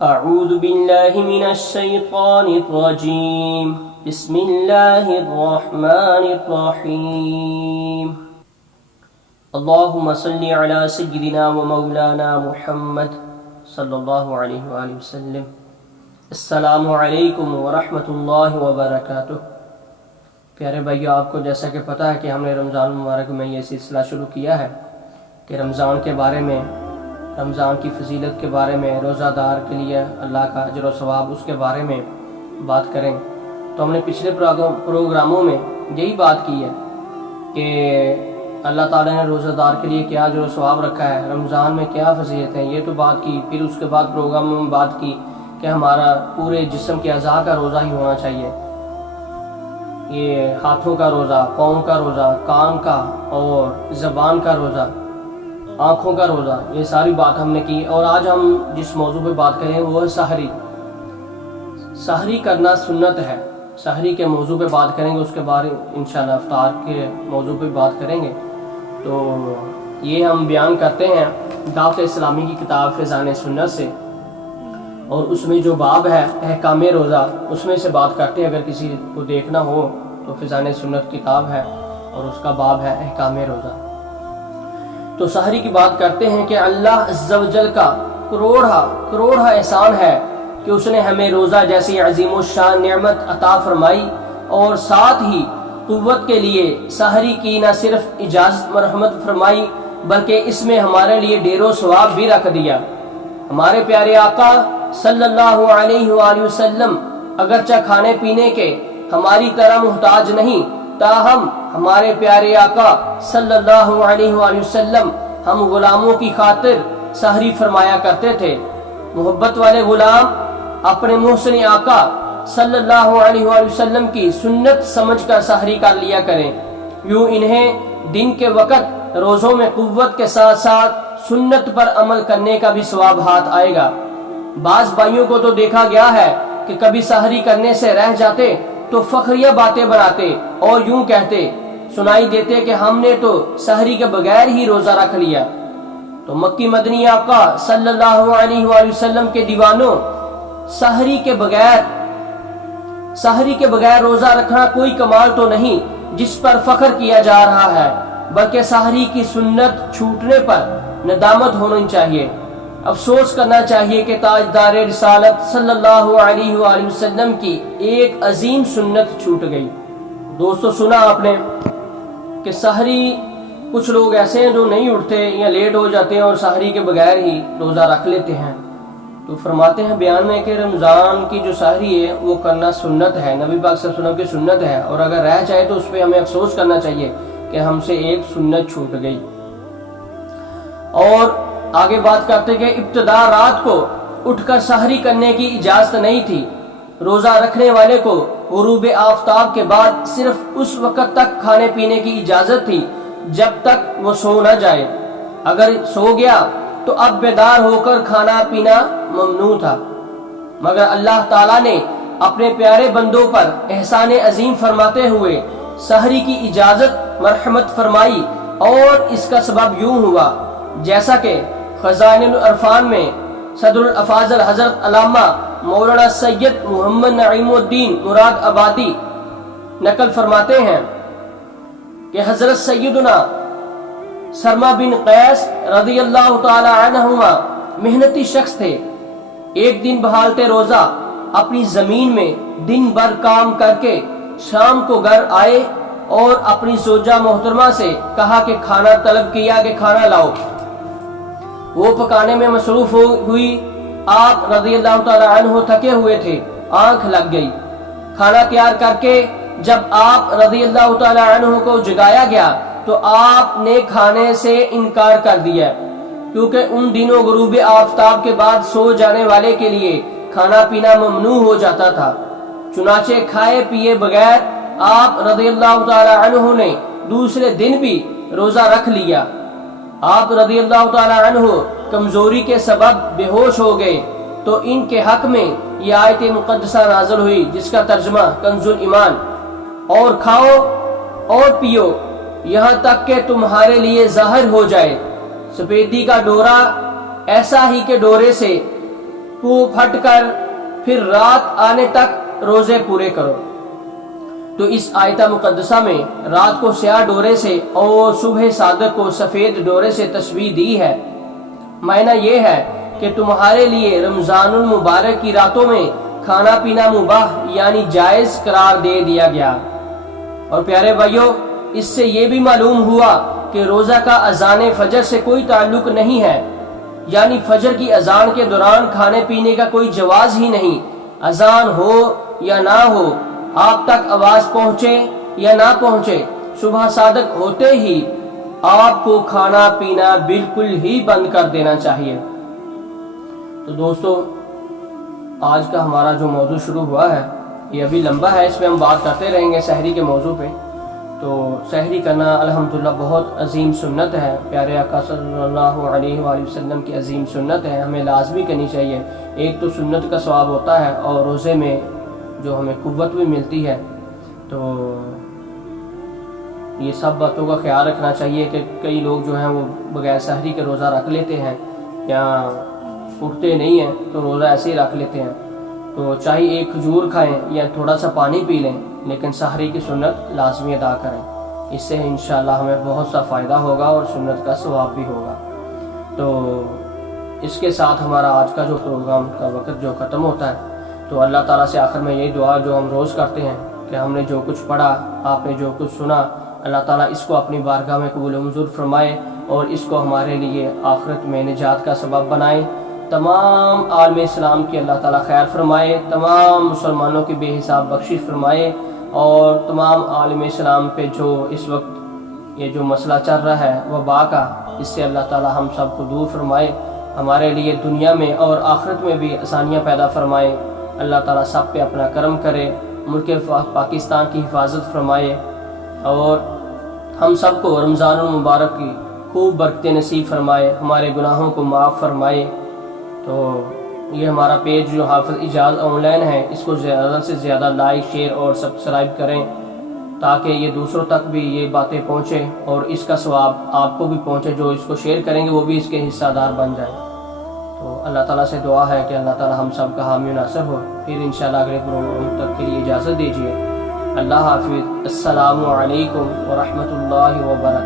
اعوذ باللہ من الشیطان الرجیم بسم اللہ الرحمن الرحیم اللہم صلی علی سیدنا و مولانا محمد صلی اللہ علیہ وآلہ وسلم۔ السلام علیکم ورحمۃ اللہ وبرکاتہ۔ پیارے بھائیو، آپ کو جیسا کہ پتہ ہے کہ ہم نے رمضان مبارک میں یہ سلسلہ شروع کیا ہے کہ رمضان کے بارے میں، رمضان کی فضیلت کے بارے میں، روزہ دار کے لیے اللہ کا اجر و ثواب، اس کے بارے میں بات کریں۔ تو ہم نے پچھلے پروگراموں میں یہی بات کی ہے کہ اللہ تعالیٰ نے روزہ دار کے لیے کیا اجر و ثواب رکھا ہے، رمضان میں کیا فضیلت ہے، یہ تو بات کی۔ پھر اس کے بعد پروگراموں میں بات کی کہ ہمارا پورے جسم کے اعضاء کا روزہ ہی ہونا چاہیے، یہ ہاتھوں کا روزہ، پاؤں کا روزہ، کان کا اور زبان کا روزہ، آنکھوں کا روزہ، یہ ساری بات ہم نے کی۔ اور آج ہم جس موضوع پہ بات کریں وہ ہے سحری۔ سحری کرنا سنت ہے، سحری کے موضوع پہ بات کریں گے، اس کے بارے انشاءاللہ افطار کے موضوع پہ بات کریں گے۔ تو یہ ہم بیان کرتے ہیں دعوت اسلامی کی کتاب فیضان سنت سے، اور اس میں جو باب ہے احکام روزہ، اس میں سے بات کرتے ہیں۔ اگر کسی کو دیکھنا ہو تو فیضان سنت کتاب ہے اور اس کا باب ہے احکام روزہ۔ تو سحری کی بات کرتے ہیں کہ اللہ عز و جل کا کروڑا احسان ہے کہ اس نے ہمیں روزہ جیسی عظیم الشان نعمت عطا فرمائی، اور ساتھ ہی قوت کے لیے سحری کی نہ صرف اجازت مرحمت فرمائی بلکہ اس میں ہمارے لیے ڈیرو ثواب بھی رکھ دیا۔ ہمارے پیارے آقا صلی اللہ علیہ وآلہ وسلم اگرچہ کھانے پینے کے ہماری طرح محتاج نہیں، تاہم ہمارے پیارے آقا صلی اللہ علیہ وآلہ وسلم ہم غلاموں کی خاطر سحری فرمایا کرتے تھے۔ محبت والے غلام اپنے محسن آقا صلی اللہ علیہ وآلہ وسلم کی سنت سمجھ کر سحری کر لیا کریں، یوں انہیں دن کے وقت روزوں میں قوت کے ساتھ ساتھ سنت پر عمل کرنے کا بھی ثواب ہاتھ آئے گا۔ بعض بھائیوں کو تو دیکھا گیا ہے کہ کبھی سحری کرنے سے رہ جاتے تو فخریہ باتیں بناتے اور یوں کہتے سنائی دیتے کہ ہم نے تو سحری کے بغیر ہی روزہ رکھ لیا۔ تو مکی مدنی آقا صلی اللہ علیہ وآلہ وسلم کے دیوانوں، سحری کے بغیر روزہ رکھنا کوئی کمال تو نہیں جس پر فخر کیا جا رہا ہے، بلکہ سحری کی سنت چھوٹنے پر ندامت ہونی چاہیے، افسوس کرنا چاہیے کہ تاجدار رسالت صلی اللہ علیہ وآلہ وسلم کی ایک عظیم سنت چھوٹ گئی۔ دوستو، سنا آپ نے کہ سحری کچھ لوگ ایسے ہیں جو نہیں اٹھتے یا لیٹ ہو جاتے ہیں اور سحری کے بغیر ہی روزہ رکھ لیتے ہیں۔ تو فرماتے ہیں بیان میں کہ رمضان کی جو سحری ہے وہ کرنا سنت ہے، نبی پاک صلی اللہ علیہ وسلم کی سنت ہے، اور اگر رہ جائے تو اس پہ ہمیں افسوس کرنا چاہیے کہ ہم سے ایک سنت چھوٹ گئی۔ اور آگے بات کرتے کہ ابتدا رات کو اٹھ کر سحری کرنے کی اجازت نہیں تھی۔ روزہ رکھنے والے کو غروب آفتاب کے بعد صرف اس وقت تک کھانے پینے کی اجازت تھی جب تک وہ سو نہ جائے، اگر سو گیا تو اب بیدار ہو کر کھانا پینا ممنوع تھا۔ مگر اللہ تعالیٰ نے اپنے پیارے بندوں پر احسان عظیم فرماتے ہوئے سحری کی اجازت مرحمت فرمائی، اور اس کا سبب یوں ہوا جیسا کہ خزائن العرفان میں صدر الافاضل حضرت علامہ مولانا سید محمد نعیم الدین مراد آبادی نقل فرماتے ہیں کہ حضرت سیدنا سرما بن قیس رضی اللہ تعالی عنہما محنتی شخص تھے۔ ایک دن بحالت روزہ اپنی زمین میں دن بھر کام کر کے شام کو گھر آئے اور اپنی زوجہ محترمہ سے کہا کہ کھانا طلب کیا کہ کھانا لاؤ۔ وہ پکانے میں مصروف ہوئی۔ آپ رضی اللہ تعالی عنہ تھکے ہوئے تھے، آنکھ لگ گئی۔ کھانا تیار کر کے جب آپ رضی اللہ تعالی عنہ کو جگایا گیا تو آپ نے کھانے سے انکار کر دیا، کیونکہ ان دنوں غروب آفتاب کے بعد سو جانے والے کے لیے کھانا پینا ممنوع ہو جاتا تھا۔ چنانچہ کھائے پیے بغیر آپ رضی اللہ تعالی عنہ نے دوسرے دن بھی روزہ رکھ لیا۔ آپ رضی اللہ تعالی عنہ کمزوری کے سبب بے ہوش ہو گئے تو ان کے حق میں یہ آیت مقدسہ نازل ہوئی جس کا ترجمہ کنز ایمان، اور کھاؤ اور پیو یہاں تک کہ تمہارے لیے ظاہر ہو جائے سفیدی کا ڈورا، ایسا ہی کہ ڈورے سے پھوپ ہٹ کر پھر رات آنے تک روزے پورے کرو۔ تو اس آیتہ مقدسہ میں رات کو سیاہ ڈورے سے اور صبح صادق کو سفید ڈورے سے تشبیہ دی ہے۔ معنی یہ ہے کہ تمہارے لیے رمضان المبارک کی راتوں میں کھانا پینا مباح یعنی جائز قرار دے دیا گیا۔ اور پیارے بھائیوں، اس سے یہ بھی معلوم ہوا کہ روزہ کا اذان فجر سے کوئی تعلق نہیں ہے، یعنی فجر کی اذان کے دوران کھانے پینے کا کوئی جواز ہی نہیں۔ اذان ہو یا نہ ہو، آپ تک آواز پہنچے یا نہ پہنچے، صبح صادق ہوتے ہی آپ کو کھانا پینا بالکل ہی بند کر دینا چاہیے۔ تو دوستو، آج کا ہمارا جو موضوع شروع ہوا ہے یہ ابھی لمبا ہے، اس میں ہم بات کرتے رہیں گے سحری کے موضوع پہ۔ تو سحری کرنا الحمدللہ بہت عظیم سنت ہے، پیارے آقا صلی اللہ علیہ وآلہ وسلم کی عظیم سنت ہے، ہمیں لازمی کرنی چاہیے۔ ایک تو سنت کا ثواب ہوتا ہے اور روزے میں جو ہمیں قوت بھی ملتی ہے۔ تو یہ سب باتوں کا خیال رکھنا چاہیے کہ کئی لوگ جو ہیں وہ بغیر سحری کے روزہ رکھ لیتے ہیں یا اٹھتے نہیں ہیں تو روزہ ایسے ہی رکھ لیتے ہیں۔ تو چاہے ایک کھجور کھائیں یا تھوڑا سا پانی پی لیں، لیکن سحری کی سنت لازمی ادا کریں، اس سے انشاءاللہ ہمیں بہت سا فائدہ ہوگا اور سنت کا ثواب بھی ہوگا۔ تو اس کے ساتھ ہمارا آج کا جو پروگرام کا وقت جو ختم ہوتا ہے، تو اللہ تعالیٰ سے آخر میں یہی دعا جو ہم روز کرتے ہیں کہ ہم نے جو کچھ پڑھا، آپ نے جو کچھ سنا، اللہ تعالیٰ اس کو اپنی بارگاہ میں قبول و منظور فرمائے اور اس کو ہمارے لیے آخرت میں نجات کا سبب بنائے۔ تمام عالم اسلام کی اللہ تعالیٰ خیر فرمائے، تمام مسلمانوں کی بے حساب بخشش فرمائے، اور تمام عالم اسلام پہ جو اس وقت یہ جو مسئلہ چل رہا ہے وبا کا، اس سے اللہ تعالیٰ ہم سب کو دور فرمائے، ہمارے لیے دنیا میں اور آخرت میں بھی آسانیاں پیدا فرمائے۔ اللہ تعالیٰ سب پہ اپنا کرم کرے، ملک پاکستان کی حفاظت فرمائے، اور ہم سب کو رمضان المبارک کی خوب برکتیں نصیب فرمائے، ہمارے گناہوں کو معاف فرمائے۔ تو یہ ہمارا پیج جو حافظ اعجاز آن لائن ہے، اس کو زیادہ سے زیادہ لائک، شیئر اور سبسکرائب کریں تاکہ یہ دوسروں تک بھی یہ باتیں پہنچیں اور اس کا ثواب آپ کو بھی پہنچے، جو اس کو شیئر کریں گے وہ بھی اس کے حصہ دار بن جائیں۔ تو اللہ تعالیٰ سے دعا ہے کہ اللہ تعالیٰ ہم سب کا حامی و ناصر ہو۔ پھر انشاءاللہ اگلے پروگرام تک کے لیے اجازت دیجیے۔ اللہ حافظ۔ السلام علیکم ورحمۃ اللہ وبرکاتہ۔